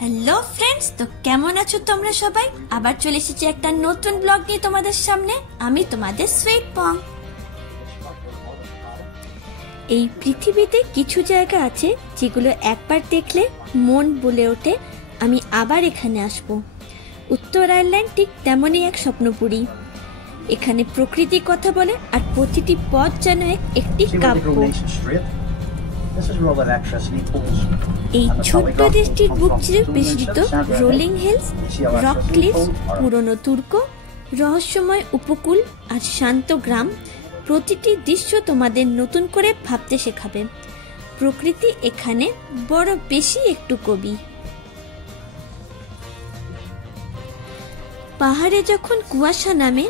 Hello friends, তো কেমন আছো তোমরা সবাই? আবার চলে এসেছি একটা নতুন ব্লগ নিয়ে তোমাদের সামনে। আমি তোমাদের সুইট পং। এই পৃথিবীতে কিছু জায়গা আছে যেগুলো একবার দেখলে মন বলে ওঠে আমি আবার এখানে আসব। উত্তর আয়ারল্যান্ড ঠিক তেমনই এক স্বপ্নপুরী। এখানে প্রকৃতি কথা বলে আর প্রতিটি পথ যেন একটি কাব্য। এই ছোট্ট দেশটির বুক চিরে বিস্তৃত রোলিং হিলস, রক ক্লিফস, পুরনো দুর্গ, রহস্যময় উপকূল আর শান্ত গ্রাম, প্রতিটি দৃশ্য তোমাদের নতুন করে ভাবতে শেখাবে। প্রকৃতি এখানে বড় বেশি একটু কবি। পাহাড়ে যখন কুয়াশা নামে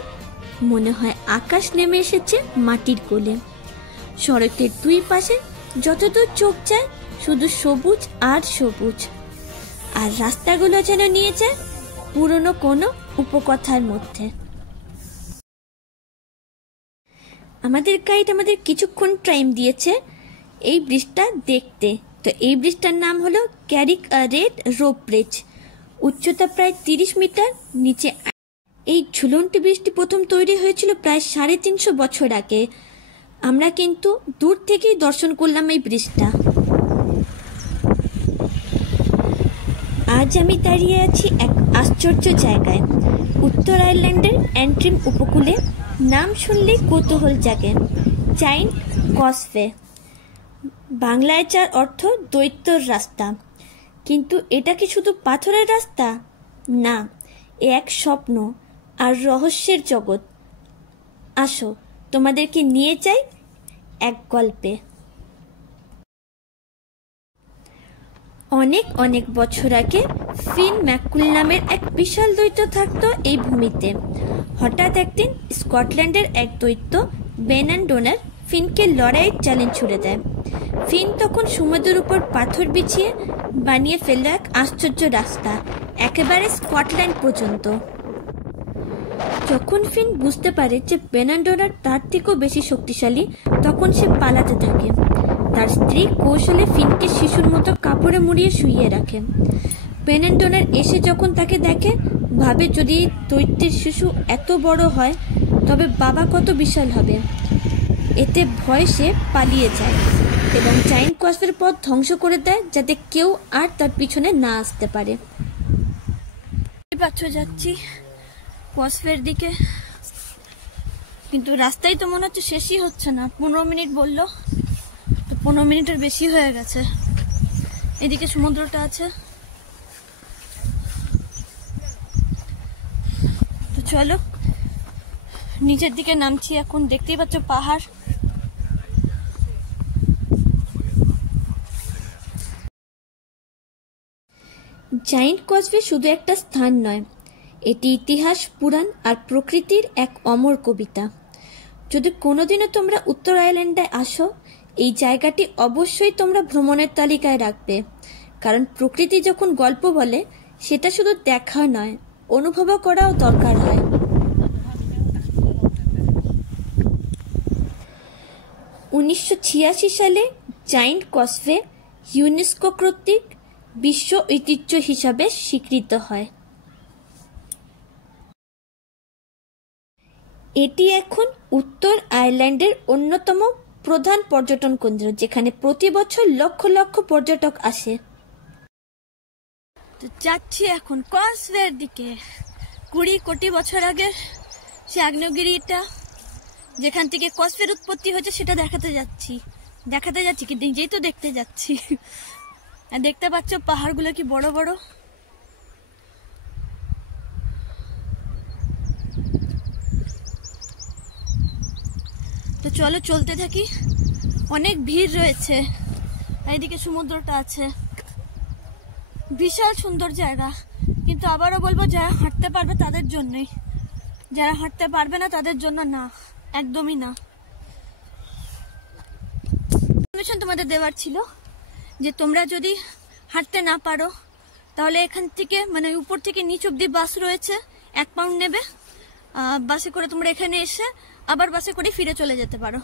মনে হয় আকাশ নেমে এসেছে মাটির কোলে। সড়কের দুই পাশে যতদূর চোখ যায় শুধু সবুজ আর সবুজ, আর রাস্তাগুলো যেন নিয়ে যায় পুরনো কোনো উপকথার মধ্যে। আমাদের গাইড আমাদের কিছুক্ষণ টাইম দিয়েছে এই ব্রিজটা দেখতে। তো এই ব্রিজটার নাম হলো ক্যারিক রেড রোপ ব্রিজ। উচ্চতা প্রায় 30 মিটার নিচে। এই ঝুলন্তি ব্রিজটি প্রথম তৈরি হয়েছিল প্রায় 350 বছর আগে। আমরা কিন্তু দূর থেকেই দর্শন করলাম এই ব্রিজটা। আজ আমি দাঁড়িয়ে আছি এক আশ্চর্য জায়গায়, উত্তর আয়ারল্যান্ডের অ্যান্ট্রিম উপকূলে। নাম শুনলেই কৌতূহল জাগে, জায়েন্ট কসওয়ে। বাংলায় যার অর্থ দৈত্যর রাস্তা। কিন্তু এটা কি শুধু পাথরের রাস্তা? না, এ এক স্বপ্ন আর রহস্যের জগৎ। আসো তোমাদেরকে নিয়ে যাই এক গল্পে। অনেক অনেক বছর আগে ফিন ম্যাককুল নামের এক বিশাল দৈত্য থাকতো এই ভূমিতে। হঠাৎ একদিন স্কটল্যান্ডের এক দৈত্য বেনানডোনার ফিনকে লড়াইয়ের চ্যালেঞ্জ ছুড়ে দেয়। ফিন তখন সমুদ্রের উপর পাথর বিছিয়ে বানিয়ে ফেলল এক আশ্চর্য রাস্তা, একেবারে স্কটল্যান্ড পর্যন্ত। যখন ফিন বুঝতে পারে যে বেনানডোনার তার থেকেও বেশি শক্তিশালী, তখন সে পালাতে থাকে। তার স্ত্রী কৌশলে ফিনকে শিশুর মতো কাপড়ে মুড়িয়ে শুইয়ে রাখে। বেনানডোনার এসে যখন তাকে দেখে, ভাবে যদি দৈত্যের শিশু এত বড় হয় তবে বাবা কত বিশাল হবে। এতে ভয় সে পালিয়ে যায় এবং জায়েন্ট কসওয়ের পথ ধ্বংস করে দেয়, যাতে কেউ আর তার পিছনে না আসতে পারে। যাচ্ছি কসওয়ের দিকে, কিন্তু রাস্তায় তো মনে হচ্ছে শেষই হচ্ছে না। 15 মিনিট বললো, তো 15 মিনিটের বেশি হয়ে গেছে। এদিকে সমুদ্রটা আছে, তো চলো নিচের দিকে নামছি। এখন দেখতেই পাচ্ছ পাহাড়। জায়েন্ট কসওয়ে শুধু একটা স্থান নয়, এটি ইতিহাস, পুরাণ আর প্রকৃতির এক অমর কবিতা। যদি কোনোদিনও তোমরা উত্তর আয়ারল্যান্ডে আসো, এই জায়গাটি অবশ্যই তোমরা ভ্রমণের তালিকায় রাখবে। কারণ প্রকৃতি যখন গল্প বলে, সেটা শুধু দেখা নয়, অনুভব করাও দরকার হয়। (1986 সালে জায়েন্ট কসওয়ে ইউনেস্কো কর্তৃক বিশ্ব ঐতিহ্য হিসাবে স্বীকৃত হয়। এটি এখন উত্তর আয়ারল্যান্ডের অন্যতম প্রধান পর্যটন কেন্দ্র, যেখানে প্রতি বছর লক্ষ লক্ষ পর্যটক আসে। তো যাচ্ছি এখন কসওয়ের দিকে। 20 কোটি বছর আগে সে আগ্নেয়গিরিটা যেখান থেকে কসওয়ের উৎপত্তি হয়েছে সেটা দেখাতে যাচ্ছি কি নিজেই তো দেখতে যাচ্ছি। আর দেখতে পাচ্ছ পাহাড়গুলো কি বড় বড়। তো চলো চলতে থাকি। অনেক ভিড় রয়েছে, এইদিকে সমুদ্রটা আছে। বিশাল সুন্দর জায়গা, কিন্তু আবারও বলবো যারা হাঁটতে পারবে তাদের জন্যই, যারা হাঁটতে পারবে না তাদের জন্য না, একদমই না। তোমাদের দেওয়ার ছিল যে তোমরা যদি হাঁটতে না পারো তাহলে এখান থেকে মানে উপর থেকে নিচ অব্দি বাস রয়েছে, 1 পাউন্ড নেবে। বাসে করে তোমরা এখানে এসে আবার বাসে করে ফিরে চলে যেতে পারো।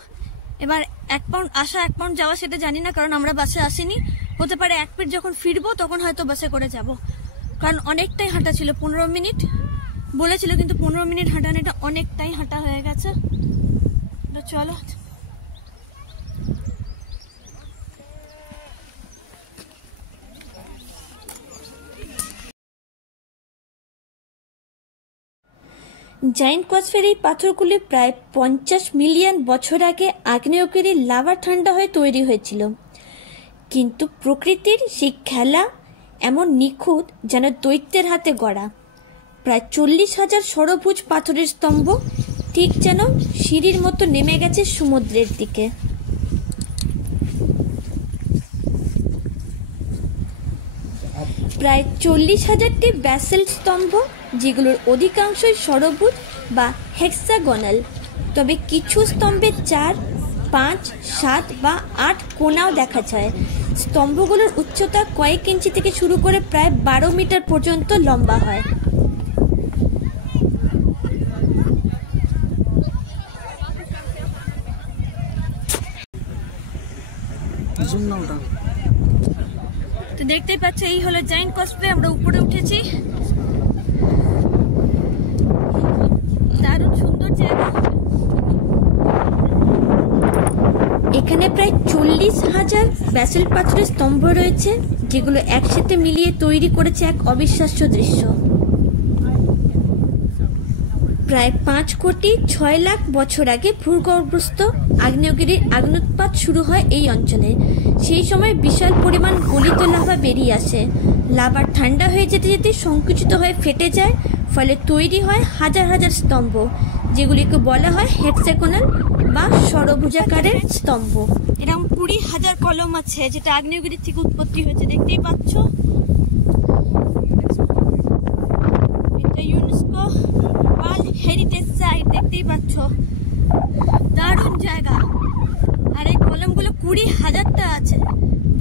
এবার 1 পাউন্ড আসা 1 পাউন্ড যাওয়া সেটা জানি না, কারণ আমরা বাসে আসিনি, হতে পারে 1 মিনিট যখন ফিরবো তখন হয়তো বাসে করে যাব, কারণ অনেকটাই হাঁটা ছিল। 15 মিনিট বলেছিল, কিন্তু 15 মিনিট হাঁটানোটা অনেকটাই হাঁটা হয়ে গেছে। তো চলো। জায়েন্ট কসবের এই পাথরগুলি প্রায় 50 মিলিয়ন বছর আগে আগ্নেয়গিরির লাভা ঠান্ডা হয়ে তৈরি হয়েছিল, কিন্তু প্রকৃতির সেই খেলা এমন নিখুঁত যেন দৈত্যের হাতে গড়া। প্রায় 40,000 ষড়ভুজ পাথরের স্তম্ভ ঠিক যেন সিঁড়ির মতো নেমে গেছে সমুদ্রের দিকে। প্রায় 40,000টি ব্যাসেল্ট স্তম্ভ, যেগুলোর অধিকাংশই ষড়ভুজ বা হেক্সাগোনাল, তবে কিছু স্তম্ভে 4, 5, 7 বা 8 কোণাও দেখা যায়। স্তম্ভগুলোর উচ্চতা কয়েক ইঞ্চি থেকে শুরু করে প্রায় 12 মিটার পর্যন্ত লম্বা হয়। তো দেখতেই পাচ্ছ, এই হলো জায়েন্ট কসবে। আমরা উপরে উঠেছি, দারুণ সুন্দর জায়গা। এখানে প্রায় 40,000 ব্যাসেল্ট পাথরের স্তম্ভ রয়েছে, যেগুলো একসাথে মিলিয়ে তৈরি করেছে এক অবিশ্বাস্য দৃশ্য। প্রায় 5,06,00,000 বছর আগে ভূগর্ভস্থ আগ্নেয়গিরির আগ্নেয়োৎপাত শুরু হয় এই অঞ্চলে। সেই সময় বিশাল পরিমাণ গলিত লাভা বেরিয়ে আসে। লাভা ঠান্ডা হয়ে যেতে যেতে সংকুচিত হয়ে ফেটে যায়, ফলে তৈরি হয় হাজার হাজার স্তম্ভ, যেগুলিকে বলা হয় হেক্সাগোনাল বা ষড়ভুজাকারের স্তম্ভ। এরকম 20,000 কলম আছে, যেটা আগ্নেয়গিরির থেকে উৎপত্তি হয়েছে। দেখতেই পাচ্ছ, এটা ইউনেস্কো ওয়ার্ল্ড হেরিটেজ সাইট। দেখতেই পাচ্ছ, দারুণ জায়গা। আর এই কলমগুলো 20,000টা আছে,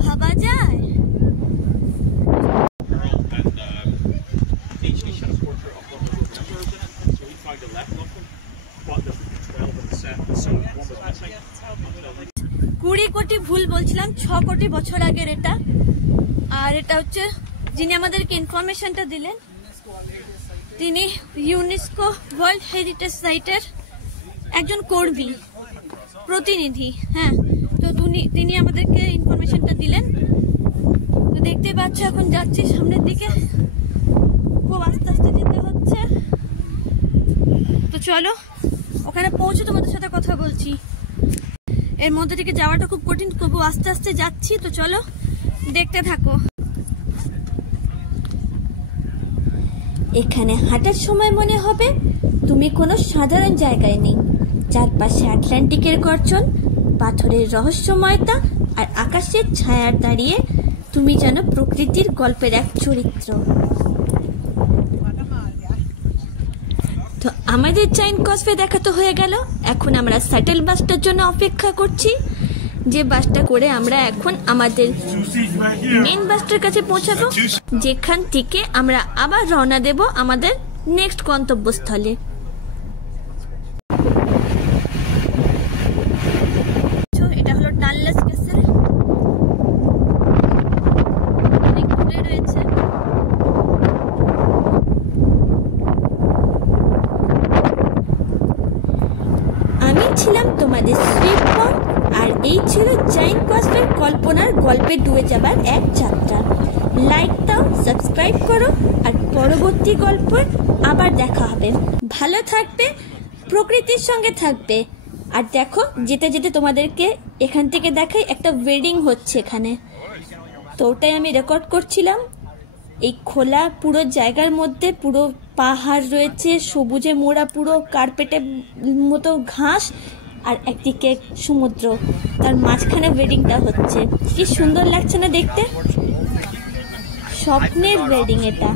ভাবা যায়? কুড়ি কোটি ভুল বলছিলাম, 6 কোটি বছর আগের এটা। আর এটা হচ্ছে যিনি আমাদেরকে ইনফরমেশনটা দিলেন, তিনি ইউনেস্কো ওয়ার্ল্ড হেরিটেজ সাইটের একজন কর্মী, প্রতিনিধি। হ্যাঁ, তো তিনি আমাদেরকে ইনফরমেশনটা দিলেন। তো দেখতে পাচ্ছ, এখন যাচ্ছি সামনের দিকে, খুব আস্তে আস্তে যেতে হচ্ছে। তো চলো, ওখানে পৌঁছে তোমাদের সাথে কথা বলছি। এর মধ্যে থেকে যাওয়াটা খুব কঠিন, তবু আস্তে আস্তে যাচ্ছি। তো চলো, দেখতে থাকো। এখানে হাঁটার সময় মনে হবে তুমি কোনো সাধারণ জায়গায় নেই। চারপাশে আটলান্টিকের গর্জন, পাথরের রহস্যময়তা আর আকাশের ছায়ার দাঁড়িয়ে তুমি যেন প্রকৃতির গল্পের এক চরিত্র। তো আমাদের জায়েন্ট কসবে দেখা তো হয়ে গেল। এখন আমরা শাটল বাসটার জন্য অপেক্ষা করছি, যে বাসটা করে আমরা এখন আমাদের মেন বাসটার কাছে পৌঁছাবো, যেখান থেকে আমরা আবার রওনা দেব আমাদের নেক্সট গন্তব্যস্থলে। এটা হলো টানলেস ক্যাসেল, অনেক দূরে রয়েছে। আমি ছিলাম তোমাদের সুইপম, আর এই ছিল জায়েন্ট কসবের কল্পনার গল্পে ডুবে যাবার এক যাত্রা। লাইক দাও, সাবস্ক্রাইব করো, আর পরবর্তী গল্প আবার দেখা হবে। ভালো থাকবে, প্রকৃতির সঙ্গে থাকবে। আর দেখো, যেতে যেতে তোমাদেরকে এখান থেকে দেখাই একটা ওয়েডিং হচ্ছে এখানে। তো ওটাই আমি রেকর্ড করছিলাম। এই খোলা পুরো জায়গার মধ্যে পুরো পাহাড় রয়েছে, সবুজে মোড়া পুরো কার্পেটের মতো ঘাস, আর একদিকে সমুদ্র, তার মাঝখানে ওয়েডিংটা হচ্ছে। কি সুন্দর লাগছে না দেখতে? স্বপ্নের ওয়েডিং এটা।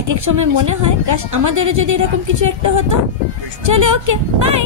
এক এক সময় মনে হয় কাশ আমাদেরও যদি এরকম কিছু একটা হতো। চলে, ওকে, বাই।